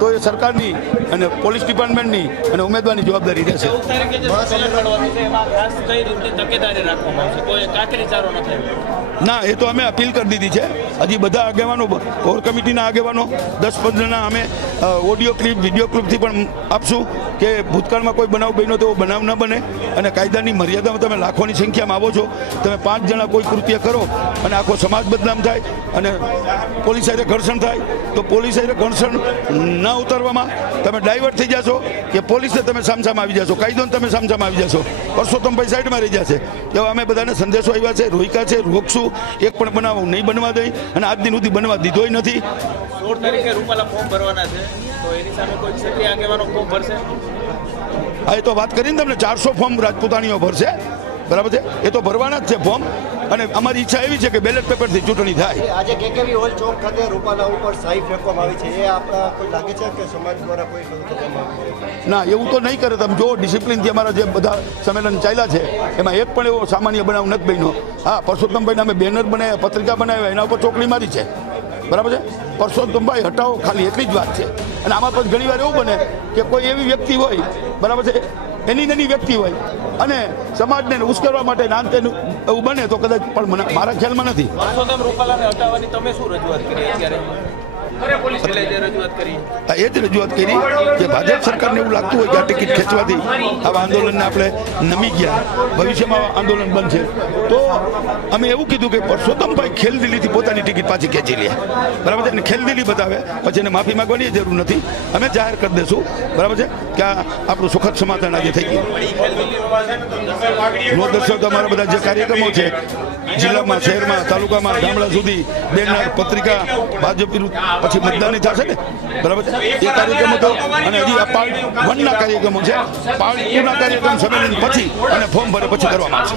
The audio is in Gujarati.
તો એ સરકારની અને પોલીસ ડિપાર્ટમેન્ટની અને ઉમેદવારની જવાબદારી રહેશે. ના એ તો અમે અપીલ કરી દીધી છે. હજી બધા આગેવાનો, કોર કમિટીના આગેવાનો, દસ પંદરના અમે ઓડિયો ક્લિપ, વીડિયો ક્લિપથી પણ આપશું કે ભૂતકાળમાં કોઈ બનાવ બન્યો તો બનાવ ન બને. અને કાયદાની મર્યાદામાં તમે લાખોની સંખ્યામાં આવો છો. તમે પાંચ જણા કોઈ કૃત્ય કરો અને આખો સમાજ બદનામ થાય અને પોલીસ સાથે ઘર્ષણ થાય, તો પોલીસ સાથે ઘર્ષણ ન ઉતારવામાં તમે ડાયવર્ટ થઈ જશો કે પોલીસને તમે સામસામ આવી જશો, કાયદોને તમે સામસામ આવી જશો. પરસોત્તમભાઈ સાઈડમાં રહી જશે. એવા અમે બધાને સંદેશો આવ્યા છે રોહિકા છે, રોકશું. એક પણ બનાવ નહીં બનવા દઈ. અને આજ દિન સુધી બનવા દીધોય નથી. સોળ તારીખે રૂપાલા ફોર્મ ભરવાના છે. તો એની સામે કોઈ ક્ષત્રિય આગેવાનો ફોર્મ ભરશે? હા એ તો વાત કરીને તમને ચારસો ફોર્મ રાજપૂતાણીઓ ભરશે. બરાબર છે? એ તો ભરવાના જ છે ફોર્મ અને અમારી ઈચ્છા એવી છે કે બેલેટ પેપરથી ચૂંટણી થાય. આજે કેકેવી હોલ ચોક ખાતે રૂપાલા ઉપર શાહી ફેંકવામાં આવી છે? એ આપણા કોઈ લાગે છે કે સમાજ દ્વારા કોઈ ના એવું તો નહીં કરે. તમે જો ડિસિપ્લિનથી અમારા જે બધા સંમેલન ચાલ્યા છે એમાં એક પણ એવો સામાન્ય બનાવ નથી બન્યો. હા પરસોત્તમભાઈને અમે બેનર બનાવ્યા પત્રિકા બનાવ્યા એના ઉપર ચોકડી મારી છે. બરાબર છે? પરસોત્તમભાઈ હટાવો, ખાલી એટલી જ વાત છે. અને આમાં પણ ઘણી એવું બને કે કોઈ એવી વ્યક્તિ હોય, બરાબર છે? એની નાની વ્યક્તિ હોય. અને સમાજને ઉશ્કેરવા માટે નાન તેનું એવું બને તો કદાચ પણ મારા ખ્યાલમાં નથી. તમે શું રજૂઆત કરી અત્યારે? એ જ રજૂઆત કરી કે ભાજપ સરકારને એવું લાગતું હોય કે આ ટિકિટ ખેંચવાથી આવા આંદોલનને આપણે નમી ગયા, ભવિષ્યમાં આંદોલન બનશે. તો અમે એવું કીધું કે પરસોત્તમભાઈ ખેલદિલીથી પોતાની ટિકિટ પાછી ખેંચી લે. બરાબર છે? અને ખેલદિલી બતાવે. પછી એને માફી માંગવાની જરૂર નથી. અમે જાહેર કરી દઈશું. બરાબર છે? કે આ આપણું સુખદ સમાધાન આજે થઈ ગયું. નો દર્શક અમારા બધા જે કાર્યક્રમો છે, જિલ્લામાં, શહેરમાં, તાલુકામાં, ગામડા સુધી બેનર પત્રિકા, ભાજપ વિરુદ્ધ પછી મતદાનની થશે ને? બરાબર એ કાર્યક્રમો તો અને હજી આ પાર્ટ વનના કાર્યક્રમો છે. પાર્ટ ટુના કાર્યક્રમ સંમેલન પછી અને ફોર્મ ભરે પછી કરવામાં આવશે.